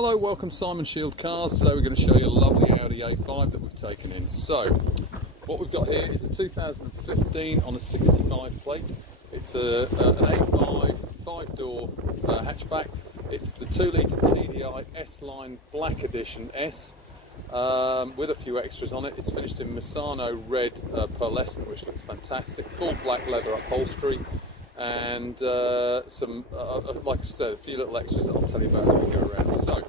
Hello, welcome Simon Shield Cars. Today we're going to show you a lovely Audi A5 that we've taken in. So, what we've got here is a 2015 on a 65 plate. It's an A5 5-door hatchback. It's the 2-litre TDI S-Line Black Edition S with a few extras on it. It's finished in Misano red pearlescent, which looks fantastic. Full black leather upholstery. And some, like I said, a few little extras that I'll tell you about as we go around. So,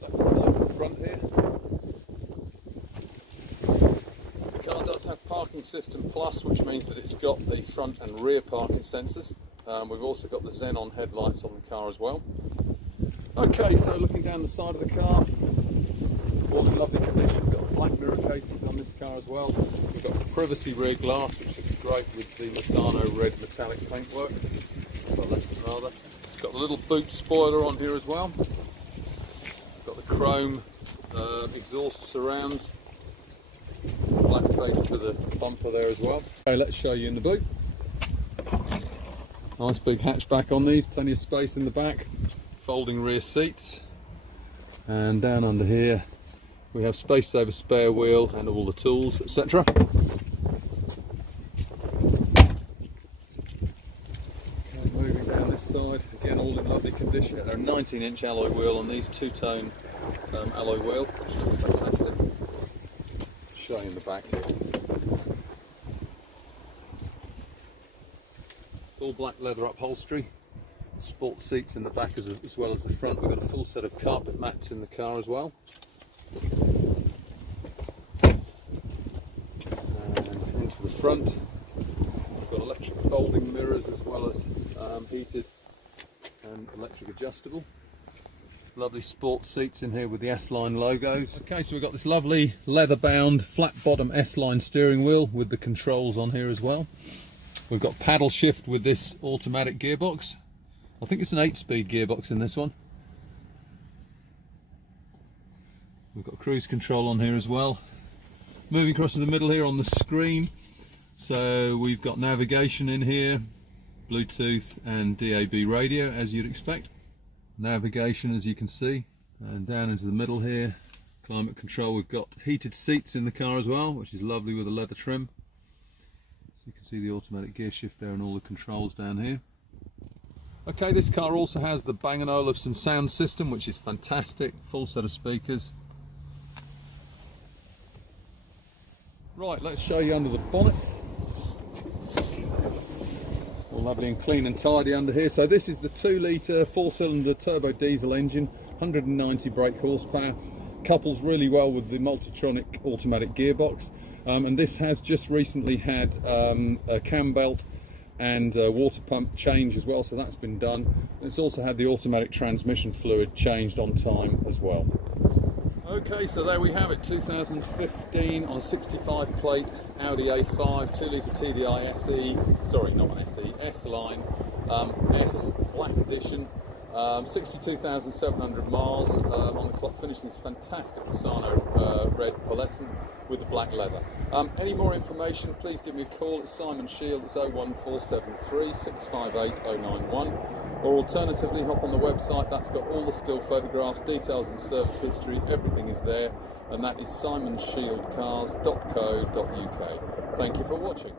let's have a look at the front here. The car does have Parking System Plus, which means that it's got the front and rear parking sensors. We've also got the xenon headlights on the car as well. Okay, so looking down the side of the car, all in lovely condition. We've got black mirror casings on this car as well. We've got privacy rear glass, which looks great with the Misano red metallic paintwork. Rather. Got the little boot spoiler on here as well. Got the chrome exhaust surrounds. Black face to the bumper there as well. Okay, let's show you in the boot. Nice big hatchback on these, plenty of space in the back. Folding rear seats. And down under here we have space over spare wheel and all the tools, etc. Moving down this side, again all in lovely condition. A 19-inch alloy wheel on these, two-tone alloy wheel, which looks fantastic. Show you in the back here. Full black leather upholstery. Sport seats in the back as well as the front. We've got a full set of carpet mats in the car as well. And into the front, we've got electric folding mirrors as well as heated and electric adjustable. Lovely sport seats in here with the S-Line logos. Okay, so we've got this lovely leather-bound flat bottom S-Line steering wheel with the controls on here as well. We've got paddle shift with this automatic gearbox. I think it's an 8-speed gearbox in this one. We've got cruise control on here as well. Moving across to the middle here on the screen, so we've got navigation in here, Bluetooth and DAB radio as you'd expect. Navigation as you can see, and down into the middle here, climate control. We've got heated seats in the car as well, which is lovely with a leather trim. So you can see the automatic gear shift there and all the controls down here. Okay, this car also has the Bang & Olufsen sound system, which is fantastic. Full set of speakers. Right, let's show you under the bonnet. All lovely and clean and tidy under here. So this is the 2-litre 4-cylinder turbo diesel engine, 190 brake horsepower. Couples really well with the multitronic automatic gearbox. And this has just recently had a cam belt and water pump change as well, so that's been done. It's also had the automatic transmission fluid changed on time as well. Okay, so there we have it, 2015 on a 65 plate Audi A5 2-litre TDI SE, sorry not SE, S-Line S Black Edition, 62,700 miles on the clock, finishing this fantastic Misano red pearlescent with the black leather. Any more information, please give me a call. It's Simon Shield. It's 01473 658 091, or alternatively hop on the website. That's got all the still photographs, details of the service history, everything is there, and that is simonshieldcars.co.uk. Thank you for watching.